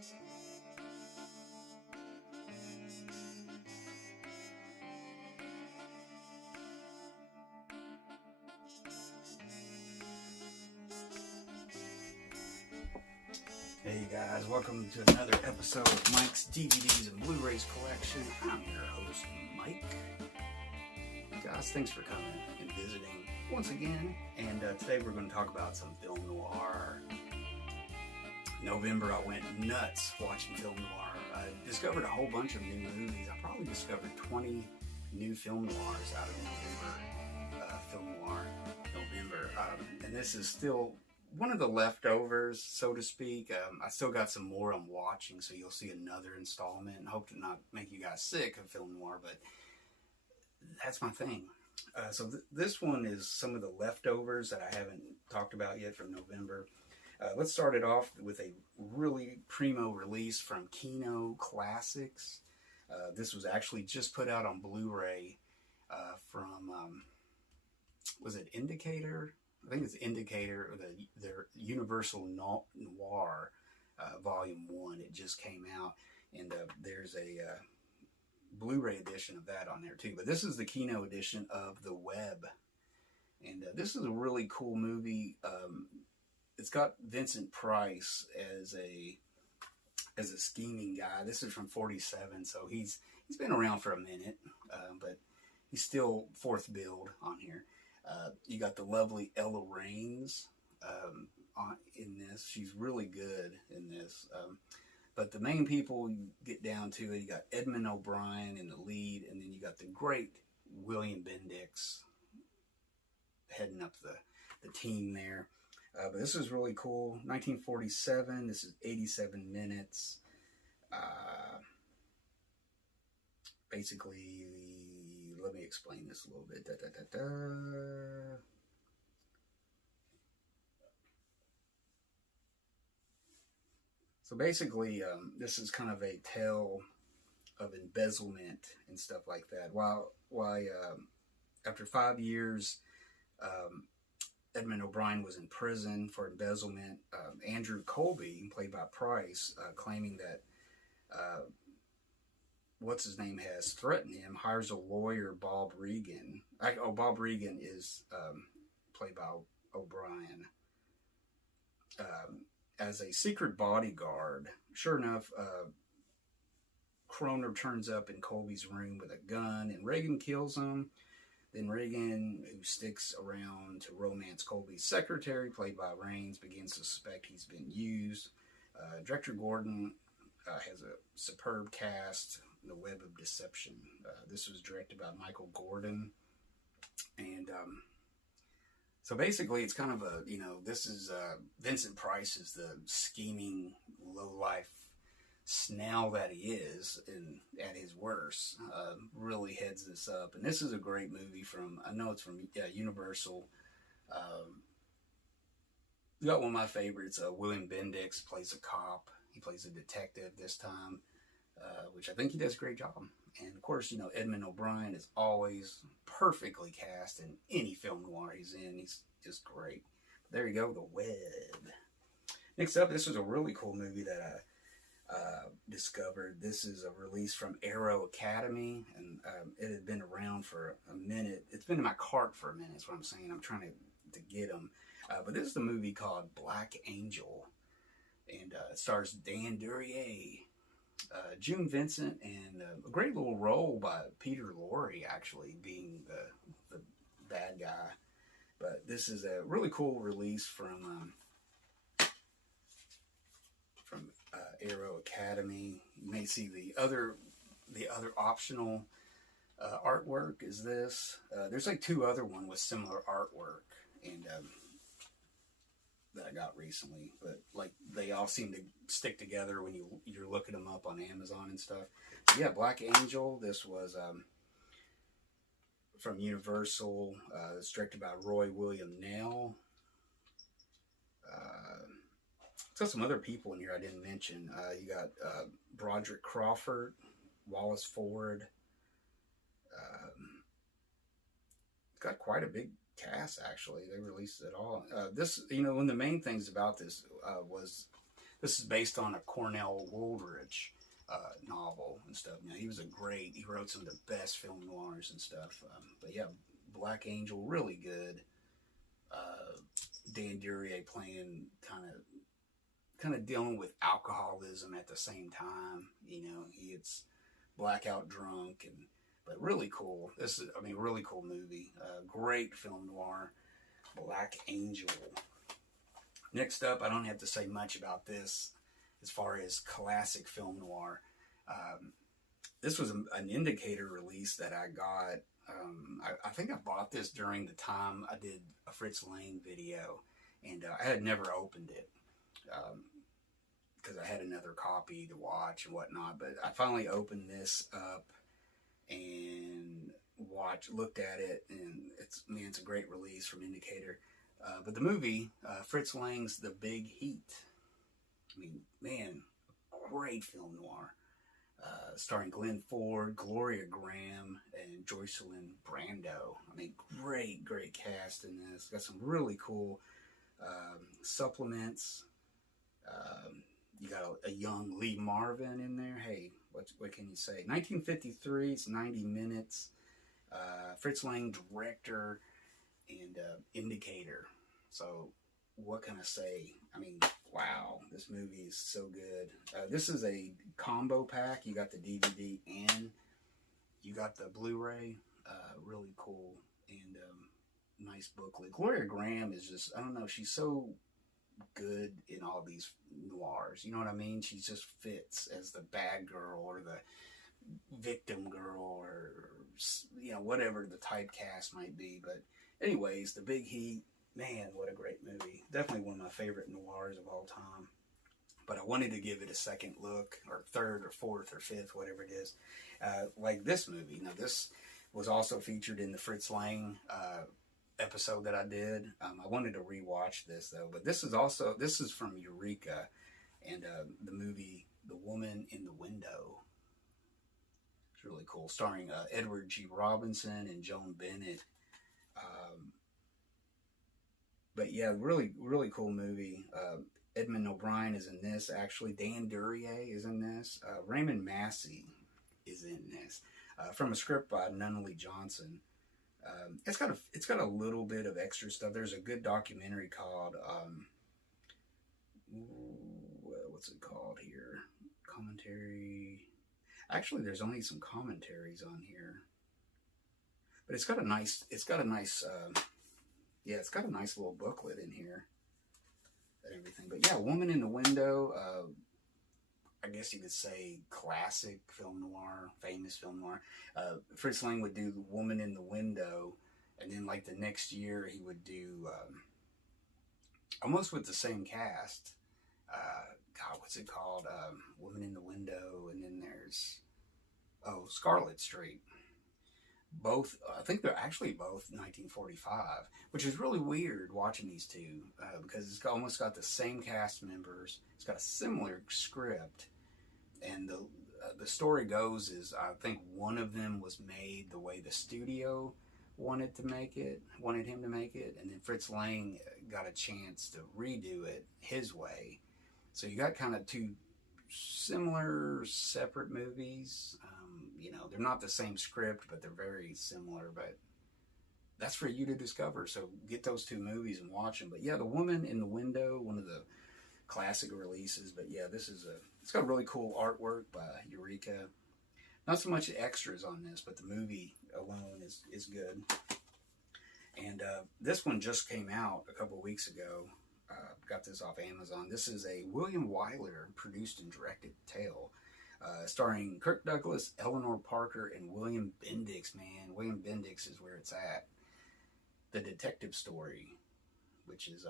Hey guys, welcome to another episode of Mike's DVDs and Blu-rays collection. I'm your host, Mike. Guys, thanks for coming and visiting once again. And today we're going to talk about some film noir. November, I went nuts watching film noir. I discovered a whole bunch of new movies. I probably discovered 20 new film noirs out of November. Film noir November. And this is still one of the leftovers, so to speak. I still got some more I'm watching, so you'll see another installment. And hope to not make you guys sick of film noir, but that's my thing. So this one is some of the leftovers that I haven't talked about yet from November. Let's start it off with a really primo release from Kino Classics. This was actually just put out on Blu-ray from, was it Indicator? I think it's Indicator, their Universal Noir Volume 1. It just came out, and there's a Blu-ray edition of that on there too. But this is the Kino edition of The Web, and this is a really cool movie. It's got Vincent Price as a scheming guy. This is from '47, so he's been around for a minute, but he's still fourth build on here. You got the lovely Ella Raines in this. She's really good in this. But the main people you get down to it, you got Edmund O'Brien in the lead, and then you got the great William Bendix heading up the team there. But this is really cool. 1947. This is 87 minutes. Basically, let me explain this a little bit. So basically, this is kind of a tale of embezzlement and stuff like that. Why after 5 years, Edmund O'Brien was in prison for embezzlement. Andrew Colby, played by Price, claiming that what's his name has threatened him, hires a lawyer, Bob Regan. Bob Regan is played by O'Brien, as a secret bodyguard. Sure enough, Kroner turns up in Colby's room with a gun, and Regan kills him. Then Regan, who sticks around to romance Colby's secretary, played by Raines, begins to suspect he's been used. Director Gordon has a superb cast, The Web of Deception. This was directed by Michael Gordon. And so basically it's kind of a, this is Vincent Price is the scheming, low-life snail that he is, and at his worst, really heads this up. And this is a great movie I know it's from Universal. You got one of my favorites, William Bendix plays a cop. He plays a detective this time, which I think he does a great job. And of course, Edmund O'Brien is always perfectly cast in any film noir he's in. He's just great. There you go, The Web. Next up, this was a really cool movie that I discovered. This is a release from Arrow Academy, and it had been around for a minute. It's been in my cart for a minute, is what I'm saying. I'm trying to get them. But this is a movie called Black Angel, and it stars Dan Duryea, June Vincent, and a great little role by Peter Lorre, actually, being the bad guy. But this is a really cool release from Arrow Academy. You may see the other optional artwork is this. There's like two other ones with similar artwork, and that I got recently, but like they all seem to stick together when you're looking them up on Amazon and stuff. But yeah, Black Angel. This was from Universal. It's directed by Roy William Nell. It's got some other people in here I didn't mention. You got Broderick Crawford, Wallace Ford. It's got quite a big cast, actually. They released it all. This, one of the main things about this was This is based on a Cornell Woolrich novel and stuff. You know, he wrote some of the best film noirs and stuff. But yeah, Black Angel, really good. Dan Duryea playing kind of dealing with alcoholism at the same time. You know, he gets blackout drunk, but really cool. Really cool movie. Great film noir, Black Angel. Next up, I don't have to say much about this as far as classic film noir. This was an Indicator release that I got. I think I bought this during the time I did a Fritz Lang video, and I had never opened it because I had another copy to watch and whatnot. But I finally opened this up and looked at it, and it's a great release from Indicator. But the movie, Fritz Lang's The Big Heat. I mean, man, great film noir. Starring Glenn Ford, Gloria Graham, and Jocelyn Brando. I mean, great cast in this. Got some really cool supplements. You got a young Lee Marvin in there. Hey, what can you say? 1953, it's 90 minutes. Fritz Lang, director, and Indicator. So what can I say? I mean, wow, this movie is so good. This is a combo pack. You got the DVD and you got the Blu-ray. Really cool and nice booklet. Gloria Graham is just, I don't know, she's so good in all these noirs. You know what I mean? She just fits as the bad girl or the victim girl or, you know, whatever the typecast might be. But anyways, The Big Heat, man, what a great movie. Definitely one of my favorite noirs of all time. But I wanted to give it a second look, or third, or fourth, or fifth, whatever it is. Like this movie. Now, this was also featured in the Fritz Lang episode that I did. I wanted to rewatch this, though. But this is from Eureka, and the movie The Woman in the Window. It's really cool. Starring Edward G. Robinson and Joan Bennett. But yeah, really cool movie. Edmund O'Brien is in this, actually. Dan Duryea is in this. Raymond Massey is in this. From a script by Nunnally Johnson. It's got a little bit of extra stuff. There's a good documentary called what's it called here? Commentary. Actually, there's only some commentaries on here. But it's got a nice little booklet in here and everything. But yeah, Woman in the Window, I guess you could say classic film noir, famous film noir. Fritz Lang would do The Woman in the Window, and then like the next year he would do, almost with the same cast, what's it called? Woman in the Window, and then there's, Scarlet Street. Both, I think they're actually both 1945, which is really weird watching these two because it's almost got the same cast members. It's got a similar script, and the story goes is I think one of them was made the way the studio wanted him to make it, and then Fritz Lang got a chance to redo it his way. So you got kind of two similar, separate movies. You know, they're not the same script, but they're very similar. But that's for you to discover. So get those two movies and watch them. But yeah, The Woman in the Window, one of the classic releases. But yeah, it's got really cool artwork by Eureka. Not so much extras on this, but the movie alone is good. And this one just came out a couple weeks ago. Got this off Amazon. This is a William Wyler produced and directed tale. Starring Kirk Douglas, Eleanor Parker, and William Bendix. Man, William Bendix is where it's at. The Detective Story, which is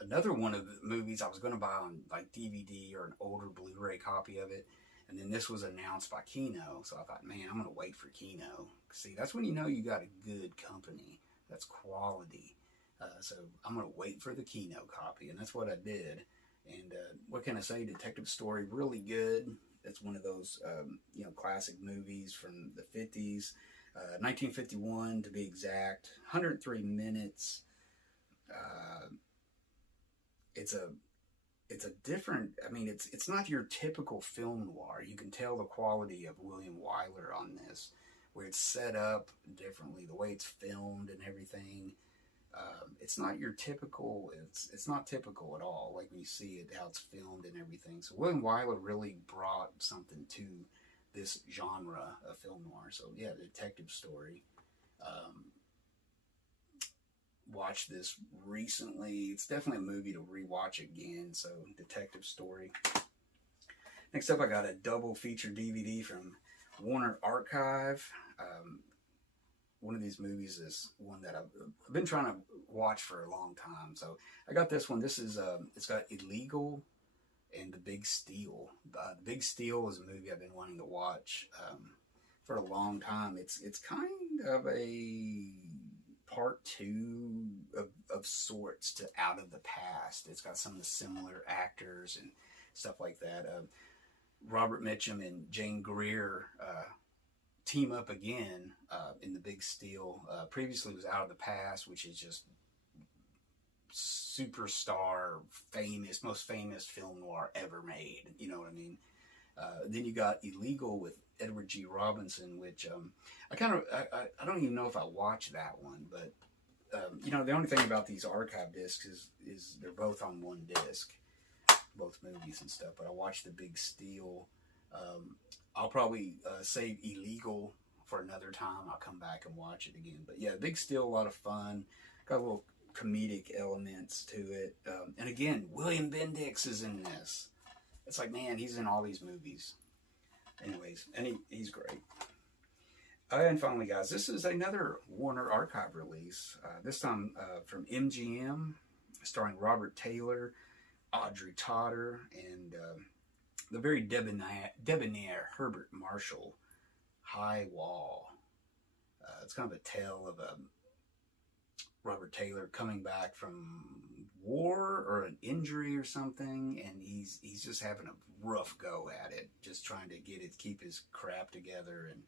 another one of the movies I was going to buy on like DVD or an older Blu-ray copy of it. And then this was announced by Kino. So I thought, man, I'm going to wait for Kino. See, that's when you know you got a good company. That's quality. So I'm going to wait for the Kino copy. And that's what I did. And what can I say? Detective Story, really good. It's one of those, classic movies from the 50s. 1951 to be exact. 103 minutes. It's a it's a different, I mean, it's not your typical film noir. You can tell the quality of William Wyler on this, where it's set up differently, the way it's filmed and everything. It's not your typical, it's not typical at all, like when you see it, how it's filmed and everything. So William Wyler really brought something to this genre of film noir. So yeah, the detective story. Watched this recently. It's definitely a movie to rewatch again. So detective story. Next up, I got a double feature DVD from Warner Archive. One of these movies is one that I've been trying to watch for a long time. So I got this one. This is it's got Illegal and The Big Steal. The Big Steal is a movie I've been wanting to watch for a long time. It's kind of a part two of sorts to Out of the Past. It's got some of the similar actors and stuff like that. Robert Mitchum and Jane Greer team up again in The Big Steal. Previously was Out of the Past, which is just superstar, famous, most famous film noir ever made. You know what I mean? Then you got Illegal with Edward G. Robinson, which I don't even know if I watched that one, but you know, the only thing about these archive discs is they're both on one disc, both movies and stuff. But I watched The Big Steal. I'll probably save Illegal for another time. I'll come back and watch it again. But yeah, Big Steal, a lot of fun. Got a little comedic elements to it. And again, William Bendix is in this. It's like, man, he's in all these movies. Anyways, and he's great. And finally, guys, this is another Warner Archive release. This time from MGM, starring Robert Taylor, Audrey Totter, and the very debonair Herbert Marshall, High Wall. It's kind of a tale of Robert Taylor coming back from war or an injury or something, and he's just having a rough go at it, just trying to keep his crap together, and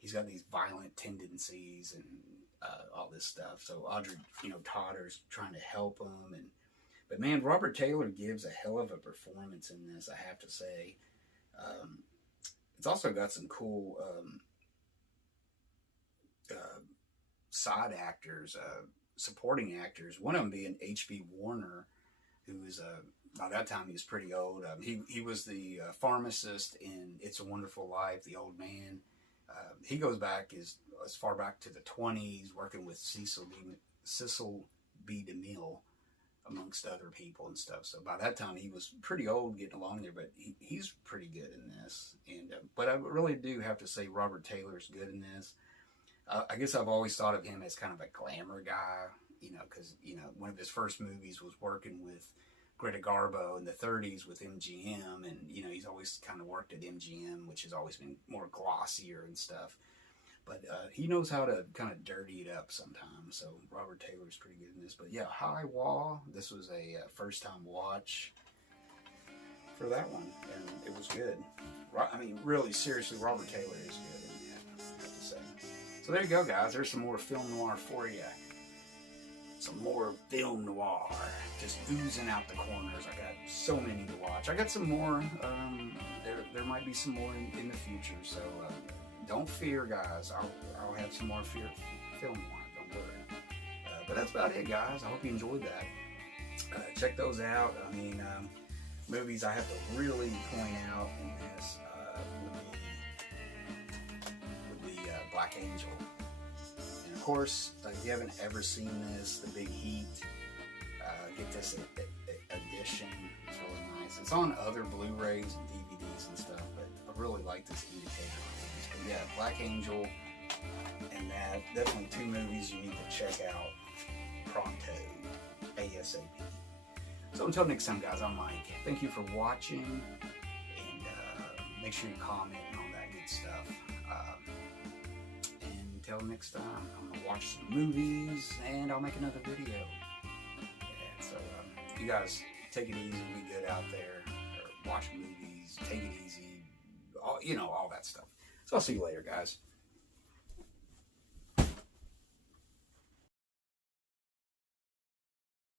he's got these violent tendencies and all this stuff. So Audrey, Totter's trying to help him, but man, Robert Taylor gives a hell of a performance in this, I have to say. It's also got some cool side actors, supporting actors. One of them being H.B. Warner, who is by that time he was pretty old. He was the pharmacist in It's a Wonderful Life, the old man. He goes back as far back to the 20s, working with Cecil B. DeMille, amongst other people and stuff. So by that time he was pretty old, getting along there, but he's pretty good in this. And but I really do have to say Robert Taylor's good in this. I guess I've always thought of him as kind of a glamour guy, because one of his first movies was working with Greta Garbo in the 30s with MGM, and he's always kind of worked at MGM, which has always been more glossier and stuff. But he knows how to kind of dirty it up sometimes. So Robert Taylor's pretty good in this. But yeah, High Wall. This was a first-time watch for that one, and it was good. I mean, really, seriously, Robert Taylor is good in that, I have to say. So there you go, guys. There's some more film noir for you. Some more film noir, just oozing out the corners. I got so many to watch. I got some more. There might be some more in the future. So don't fear, guys. I'll have some more film noir. Don't worry. But that's about it, guys. I hope you enjoyed that. Check those out. I mean, movies I have to really point out in this would be Black Angel. And of course, if you haven't ever seen this, The Big Heat, get this edition. It's really nice. It's on other Blu-rays and DVDs and stuff, but I really like this indicator release. But yeah, Black Angel and that, definitely two movies you need to check out pronto, ASAP. So until next time, guys, I'm Mike. Thank you for watching, and make sure you comment and all that good stuff. And until next time, I'm going to watch some movies, and I'll make another video. Yeah, so you guys take it easy, be good out there, or watch movies, take it easy, all that stuff. So I'll see you later, guys.